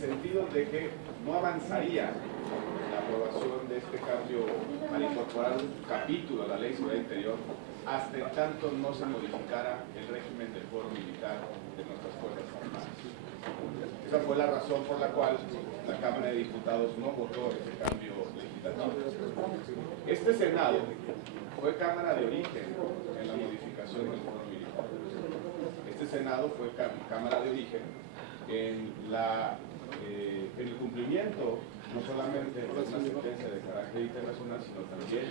sentido de que no avanzaría la aprobación de este cambio al incorporar un capítulo a la Ley de Seguridad Interior hasta en tanto no se modificara el régimen del fuero militar de nuestras Fuerzas Armadas. Esa fue la razón por la cual la Cámara de Diputados no votó ese cambio legislativo. Este Senado fue Cámara de origen en la modificación del fuero militar. Este Senado fue Cámara de origen en el cumplimiento no solamente de una sentencia de carácter internacional, sino también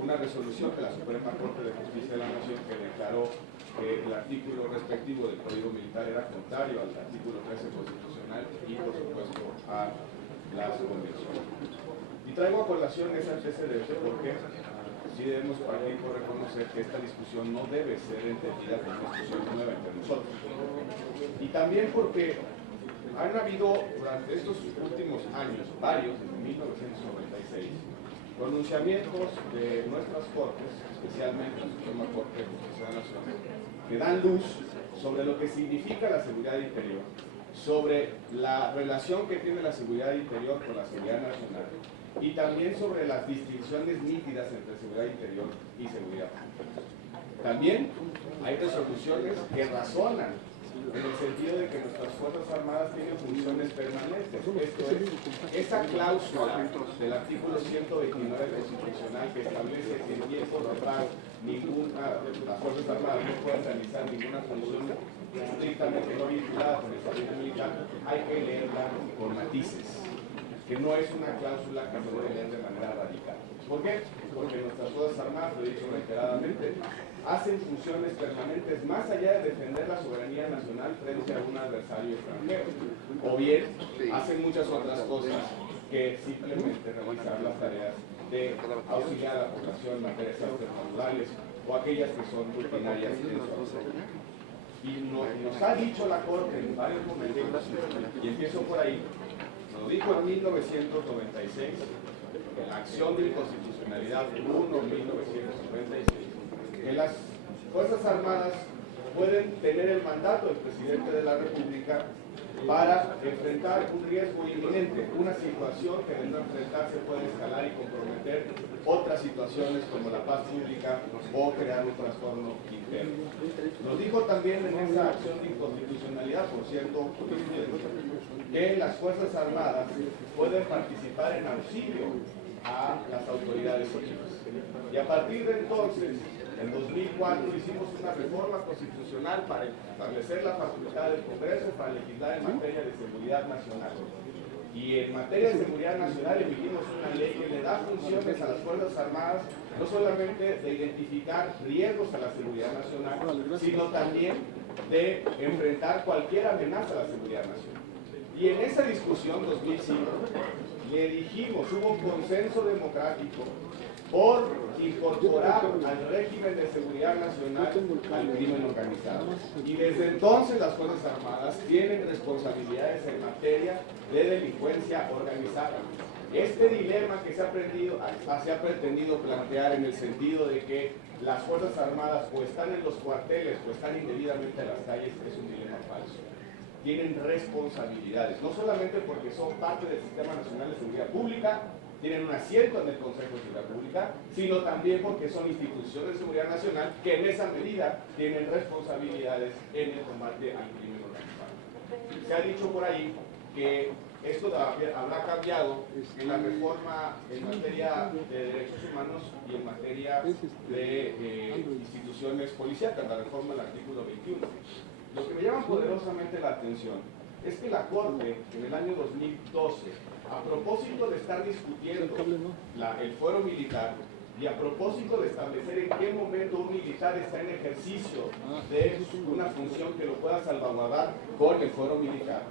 una resolución de la Suprema Corte de Justicia de la Nación que declaró que el artículo respectivo del Código Militar era contrario al artículo 13 constitucional y, por supuesto, a las convenciones. Y traigo a colación ese antecedente porque sí debemos partir por reconocer que esta discusión no debe ser entendida como una discusión nueva entre nosotros. Y también porque han habido durante estos últimos años, varios, desde 1996, pronunciamientos de nuestras cortes, especialmente la Suprema Corte de Justicia de la Nación, que dan luz sobre lo que significa la seguridad interior, sobre la relación que tiene la seguridad interior con la seguridad nacional y también sobre las distinciones nítidas entre seguridad interior y seguridad pública. También hay resoluciones que razonan en el sentido de que nuestras Fuerzas Armadas tienen funciones permanentes. Esto es, esa cláusula del artículo 129 constitucional que establece que en tiempo normal las Fuerzas Armadas no pueden realizar ninguna función estrictamente no vinculada con el servicio militar, hay que leerla con matices, que no es una cláusula que se debe leer de manera radical. ¿Por qué? Porque nuestras Fuerzas Armadas, lo he dicho reiteradamente, hacen funciones permanentes más allá de defender la soberanía nacional frente a un adversario extranjero. O bien, hacen muchas otras cosas que simplemente realizar las tareas de auxiliar a la población en materia de desastres naturales o aquellas que son rutinarias en su ausencia. Y nos ha dicho la Corte en varios momentos, y empiezo por ahí, lo dijo en 1996, en la acción de inconstitucionalidad 1/1996, que las Fuerzas Armadas pueden tener el mandato del presidente de la República para enfrentar un riesgo inminente, una situación que de no enfrentarse puede escalar y comprometer otras situaciones como la paz pública o crear un trastorno interno. Nos dijo también en esa acción de inconstitucionalidad, por cierto, que las Fuerzas Armadas pueden participar en auxilio a las autoridades civiles. Y a partir de entonces, en 2004 hicimos una reforma constitucional para establecer la facultad del Congreso para legislar en materia de seguridad nacional. Y en materia de seguridad nacional emitimos una ley que le da funciones a las Fuerzas Armadas, no solamente de identificar riesgos a la seguridad nacional, sino también de enfrentar cualquier amenaza a la seguridad nacional. Y en esa discusión, 2005, le dijimos, hubo un consenso democrático por incorporar al régimen de seguridad nacional al crimen organizado. Y desde entonces las Fuerzas Armadas tienen responsabilidades en materia de delincuencia organizada. Este dilema que se ha pretendido plantear en el sentido de que las Fuerzas Armadas o están en los cuarteles o están indebidamente en las calles es un dilema falso. Tienen responsabilidades, no solamente porque son parte del Sistema Nacional de Seguridad Pública, tienen un asiento en el Consejo de Seguridad Pública, sino también porque son instituciones de seguridad nacional que en esa medida tienen responsabilidades en el combate al crimen organizado. Se ha dicho por ahí que esto habrá cambiado en la reforma en materia de derechos humanos y en materia de instituciones policíacas, la reforma del artículo 21. Lo que me llama poderosamente la atención es que la Corte, en el año 2012, a propósito de estar discutiendo el fuero militar y a propósito de establecer en qué momento un militar está en ejercicio de una función que lo pueda salvaguardar con el fuero militar,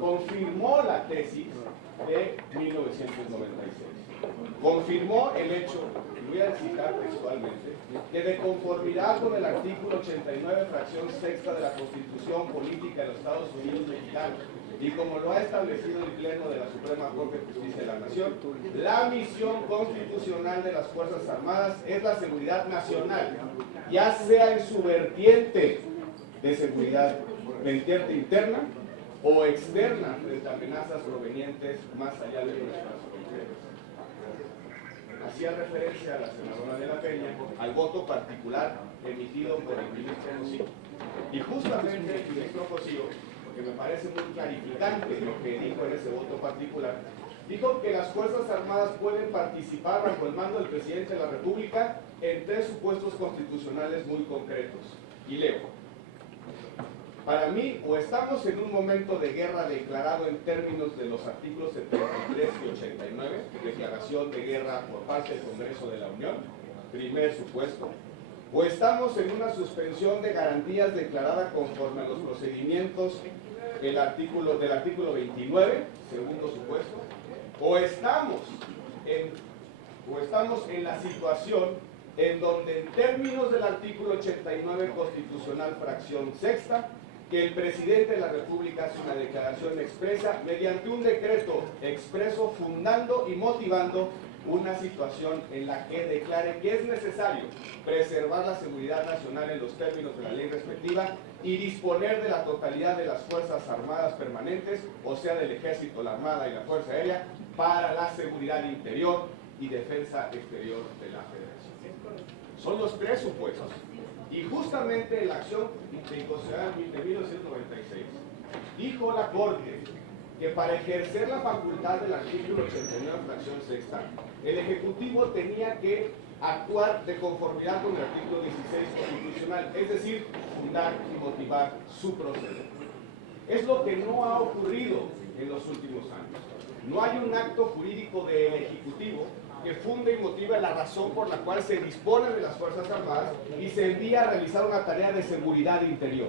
confirmó la tesis de 1996. Confirmó el hecho, y voy a citar textualmente, que de conformidad con el artículo 89, fracción sexta de la Constitución Política de los Estados Unidos Mexicanos, y como lo ha establecido el Pleno de la Suprema Corte de Justicia de la Nación, la misión constitucional de las Fuerzas Armadas es la seguridad nacional, ya sea en su vertiente de seguridad, vertiente interna o externa frente a amenazas provenientes más allá de nuestras fronteras. Hacía referencia a la senadora de la Peña al voto particular emitido por el ministro Cosío. Y justamente el ministro Cosío, que me parece muy clarificante lo que dijo en ese voto particular, dijo que las Fuerzas Armadas pueden participar bajo el mando del presidente de la República en 3 supuestos constitucionales muy concretos. Y leo: para mí, o estamos en un momento de guerra declarado en términos de los artículos 73 y 89, declaración de guerra por parte del Congreso de la Unión, primer supuesto, o estamos en una suspensión de garantías declarada conforme a los procedimientos del artículo 29, segundo supuesto, o estamos en la situación en donde en términos del artículo 89 constitucional fracción sexta, que el presidente de la República hace una declaración expresa mediante un decreto expreso fundando y motivando una situación en la que declare que es necesario preservar la seguridad nacional en los términos de la ley respectiva y disponer de la totalidad de las Fuerzas Armadas permanentes, o sea, del Ejército, la Armada y la Fuerza Aérea, para la seguridad interior y defensa exterior de la Federación. Son los 3 supuestos. Y justamente en la acción inconstitucional de 1996, dijo la Corte que para ejercer la facultad del artículo 89, fracción sexta, el Ejecutivo tenía que actuar de conformidad con el artículo 16 constitucional, es decir, fundar y motivar su proceder. Es lo que no ha ocurrido en los últimos años. No hay un acto jurídico del Ejecutivo que funde y motive la razón por la cual se dispone de las Fuerzas Armadas y se envía a realizar una tarea de seguridad interior.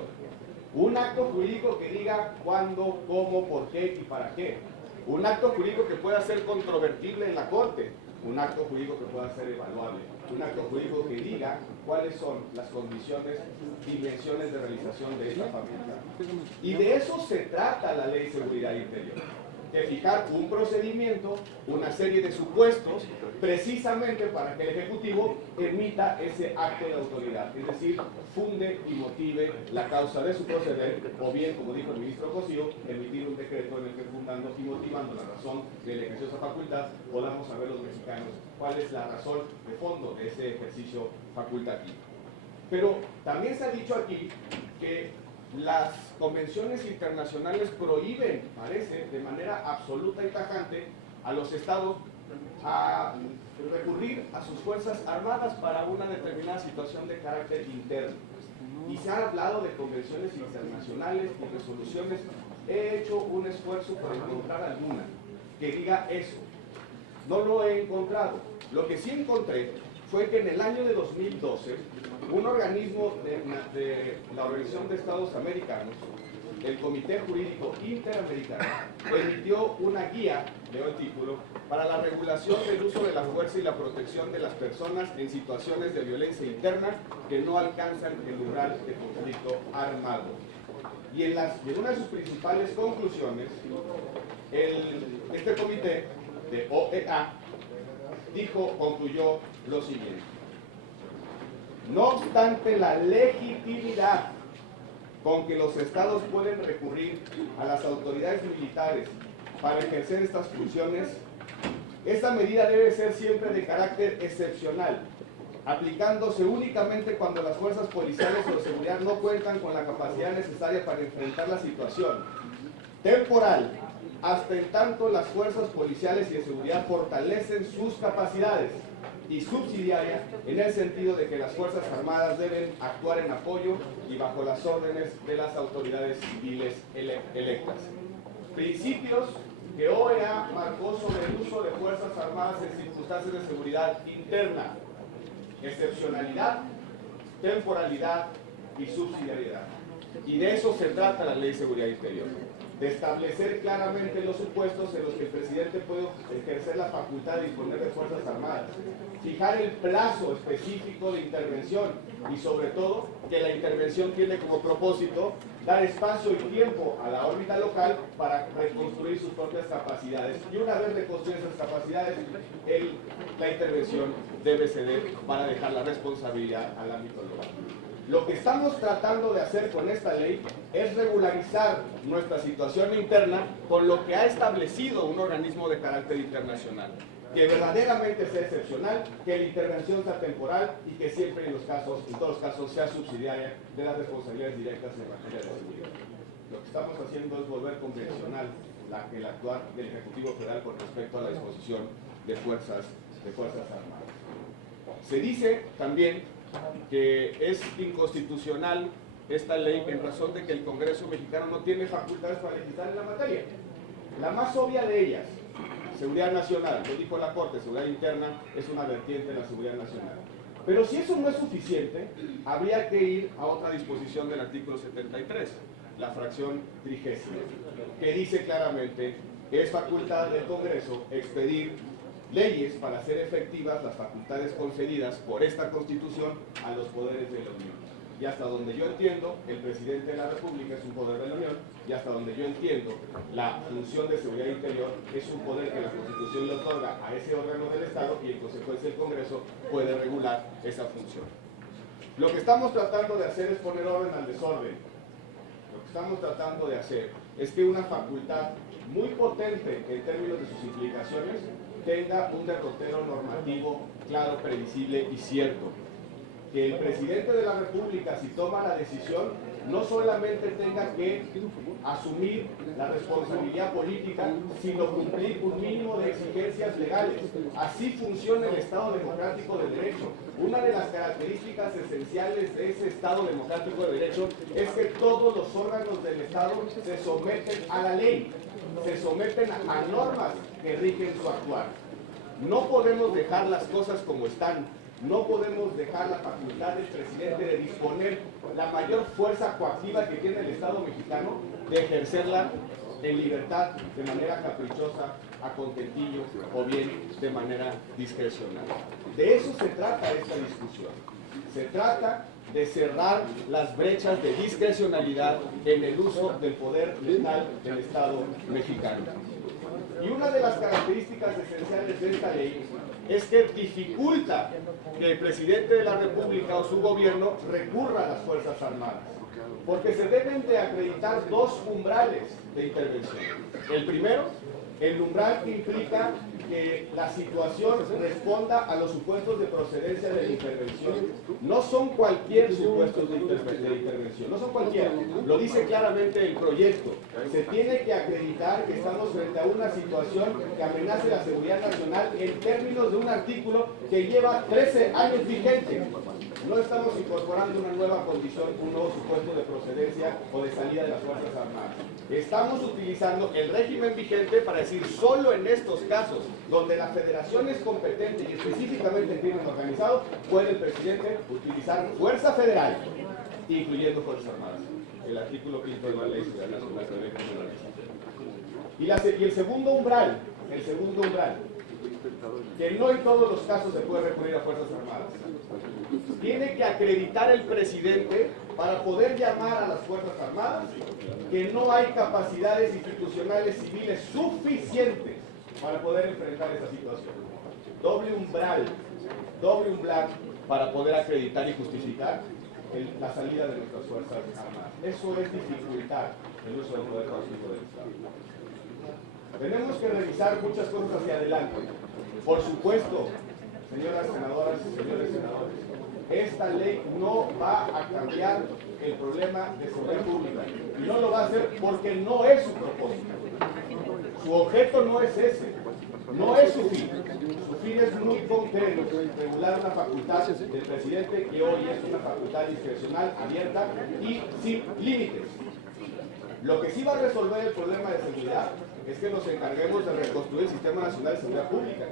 Un acto jurídico que diga cuándo, cómo, por qué y para qué. Un acto jurídico que pueda ser controvertible en la Corte. Un acto jurídico que pueda ser evaluable. Un acto jurídico que diga cuáles son las condiciones, dimensiones de realización de esta facultad. Y de eso se trata la Ley de Seguridad Interior. De fijar un procedimiento, una serie de supuestos, precisamente para que el Ejecutivo emita ese acto de autoridad, es decir, funde y motive la causa de su proceder, o bien, como dijo el ministro Cosío, emitir un decreto en el que fundando y motivando la razón del ejercicio de esa facultad, podamos saber los mexicanos cuál es la razón de fondo de ese ejercicio facultativo. Pero también se ha dicho aquí que las convenciones internacionales prohíben, parece, de manera absoluta y tajante a los estados a recurrir a sus fuerzas armadas para una determinada situación de carácter interno. Y se ha hablado de convenciones internacionales y resoluciones. He hecho un esfuerzo para encontrar alguna que diga eso. No lo he encontrado. Lo que sí encontré fue que en el año de 2012, un organismo de la Organización de Estados Americanos, el Comité Jurídico Interamericano, emitió una guía, leo el título, para la regulación del uso de la fuerza y la protección de las personas en situaciones de violencia interna que no alcanzan el umbral de conflicto armado. Y en una de sus principales conclusiones, este comité de OEA concluyó lo siguiente: no obstante la legitimidad con que los estados pueden recurrir a las autoridades militares para ejercer estas funciones, esta medida debe ser siempre de carácter excepcional, aplicándose únicamente cuando las fuerzas policiales o de seguridad no cuentan con la capacidad necesaria para enfrentar la situación. Temporal, hasta en tanto las fuerzas policiales y de seguridad fortalecen sus capacidades, y subsidiaria en el sentido de que las Fuerzas Armadas deben actuar en apoyo y bajo las órdenes de las autoridades civiles electas. Principios que OEA marcó sobre el uso de Fuerzas Armadas en circunstancias de seguridad interna: excepcionalidad, temporalidad y subsidiariedad. Y de eso se trata la Ley de Seguridad Interior, de establecer claramente los supuestos en los que el presidente puede ejercer la facultad de disponer de Fuerzas Armadas, fijar el plazo específico de intervención y sobre todo que la intervención tiene como propósito dar espacio y tiempo a la órbita local para reconstruir sus propias capacidades, y una vez reconstruidas esas capacidades, la intervención debe ceder para dejar la responsabilidad al ámbito global. Lo que estamos tratando de hacer con esta ley es regularizar nuestra situación interna con lo que ha establecido un organismo de carácter internacional, que verdaderamente sea excepcional, que la intervención sea temporal y que siempre en todos los casos sea subsidiaria de las responsabilidades directas en materia de seguridad. Lo que estamos haciendo es volver convencional el actuar del Ejecutivo Federal con respecto a la disposición de fuerzas armadas. Se dice también que es inconstitucional esta ley en razón de que el Congreso mexicano no tiene facultades para legislar en la materia. La más obvia de ellas, seguridad nacional, lo dijo la Corte, seguridad interna es una vertiente de la seguridad nacional. Pero si eso no es suficiente, habría que ir a otra disposición del artículo 73, la fracción 30, que dice claramente que es facultad del Congreso expedir leyes para hacer efectivas las facultades concedidas por esta Constitución a los poderes de la Unión. Y hasta donde yo entiendo, el presidente de la República es un poder de la Unión, y hasta donde yo entiendo, la función de seguridad interior es un poder que la Constitución le otorga a ese órgano del Estado y en consecuencia el Congreso puede regular esa función. Lo que estamos tratando de hacer es poner orden al desorden. Lo que estamos tratando de hacer es que una facultad muy potente en términos de sus implicaciones tenga un derrotero normativo claro, previsible y cierto. Que el presidente de la República, si toma la decisión, no solamente tenga que asumir la responsabilidad política, sino cumplir un mínimo de exigencias legales. Así funciona el Estado Democrático de Derecho. Una de las características esenciales de ese Estado Democrático de Derecho es que todos los órganos del Estado se someten a la ley, se someten a normas que rigen su actuar. No podemos dejar las cosas como están. No podemos dejar la facultad del presidente de disponer la mayor fuerza coactiva que tiene el Estado mexicano, de ejercerla en libertad, de manera caprichosa, a contentillo o bien de manera discrecional. De eso se trata esta discusión. Se trata de cerrar las brechas de discrecionalidad en el uso del poder letal del Estado mexicano. Y una de las características esenciales de esta ley es que dificulta que el presidente de la República o su gobierno recurra a las Fuerzas Armadas, porque se deben de acreditar dos umbrales de intervención. El primero, el umbral que implica que la situación responda a los supuestos de procedencia de la intervención. No son cualquier supuesto de intervención, no son cualquiera. Lo dice claramente el proyecto. Se tiene que acreditar que estamos frente a una situación que amenace la seguridad nacional en términos de un artículo que lleva 13 años vigente. No estamos incorporando una nueva condición, un nuevo supuesto de procedencia o de salida de las Fuerzas Armadas. Estamos utilizando el régimen vigente para decir, solo en estos casos, donde la federación es competente y específicamente en crimen organizado, puede el presidente utilizar fuerza federal, incluyendo Fuerzas Armadas. El artículo 5 de la Ley Nacional prevé y el segundo umbral, que no en todos los casos se puede recurrir a Fuerzas Armadas. Tiene que acreditar el presidente para poder llamar a las Fuerzas Armadas que no hay capacidades institucionales civiles suficientes para poder enfrentar esa situación. Doble umbral para poder acreditar y justificar la salida de nuestras Fuerzas Armadas. Eso es dificultar el uso del poder pacífico del Estado. Tenemos que revisar muchas cosas hacia adelante. Por supuesto, señoras senadoras y señores senadores, esta ley no va a cambiar el problema de seguridad pública. Y no lo va a hacer porque no es su propósito. Su objeto no es ese. No es su fin. Su fin es muy concreto, regular una facultad del presidente que hoy es una facultad discrecional, abierta y sin límites. Lo que sí va a resolver el problema de seguridad es que nos encarguemos de reconstruir el Sistema Nacional de Seguridad Pública,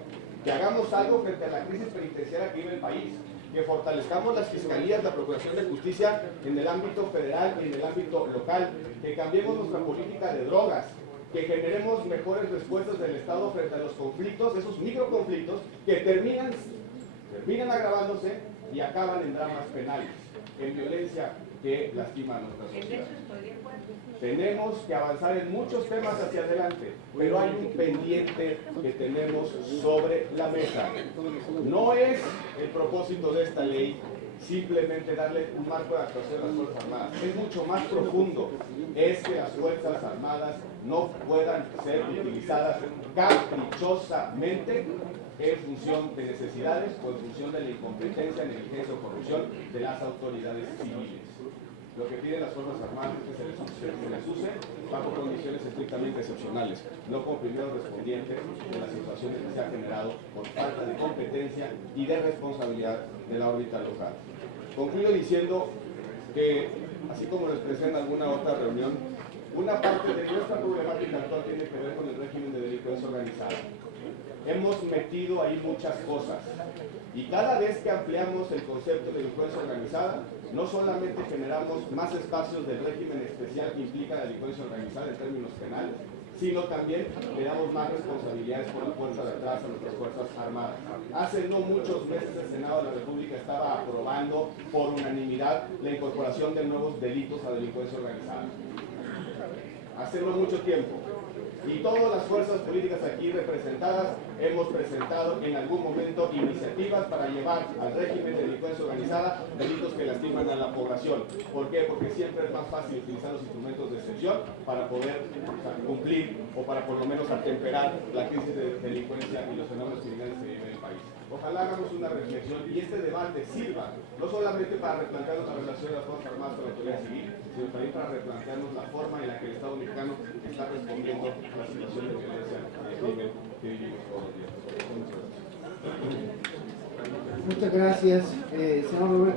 que hagamos algo frente a la crisis penitenciaria que vive el país, que fortalezcamos las fiscalías, la Procuración de Justicia en el ámbito federal y en el ámbito local, que cambiemos nuestra política de drogas, que generemos mejores respuestas del Estado frente a los conflictos, esos microconflictos que terminan agravándose y acaban en dramas penales, en violencia que lastima a nuestra sociedad. Tenemos que avanzar en muchos temas hacia adelante, pero hay un pendiente que tenemos sobre la mesa. No es el propósito de esta ley simplemente darle un marco de actuación a las Fuerzas Armadas. Es mucho más profundo. Es que las Fuerzas Armadas no puedan ser utilizadas caprichosamente en función de necesidades o en función de la incompetencia, negligencia o corrupción de las autoridades civiles. Lo que piden las Fuerzas Armadas es que se les use bajo condiciones estrictamente excepcionales, no como primeros respondientes de las situaciones que se han generado por falta de competencia y de responsabilidad de la órbita local. Concluyo diciendo que, así como lo expresé en alguna otra reunión, una parte de nuestra problemática actual tiene que ver con el régimen de delincuencia organizada. Hemos metido ahí muchas cosas y cada vez que ampliamos el concepto de delincuencia organizada, no solamente generamos más espacios del régimen especial que implica la delincuencia organizada en términos penales, sino también le damos más responsabilidades por la puerta de atrás a nuestras Fuerzas Armadas. Hace no muchos meses el Senado de la República estaba aprobando por unanimidad la incorporación de nuevos delitos a delincuencia organizada. Hace no mucho tiempo. Y todas las fuerzas políticas aquí representadas hemos presentado en algún momento iniciativas para llevar al régimen de delincuencia organizada delitos que lastiman a la población. ¿Por qué? Porque siempre es más fácil utilizar los instrumentos de excepción para poder cumplir o para por lo menos atemperar la crisis de delincuencia y los fenómenos criminales que vive el país. Ojalá hagamos una reflexión y este debate sirva no solamente para replantearnos la relación de las Fuerzas Armadas con la autoridad civil, sino también para replantearnos la forma en la que el Estado mexicano está respondiendo a la situación de violencia y crimen que vivimos todos los días. Muchas gracias, señor Roberto.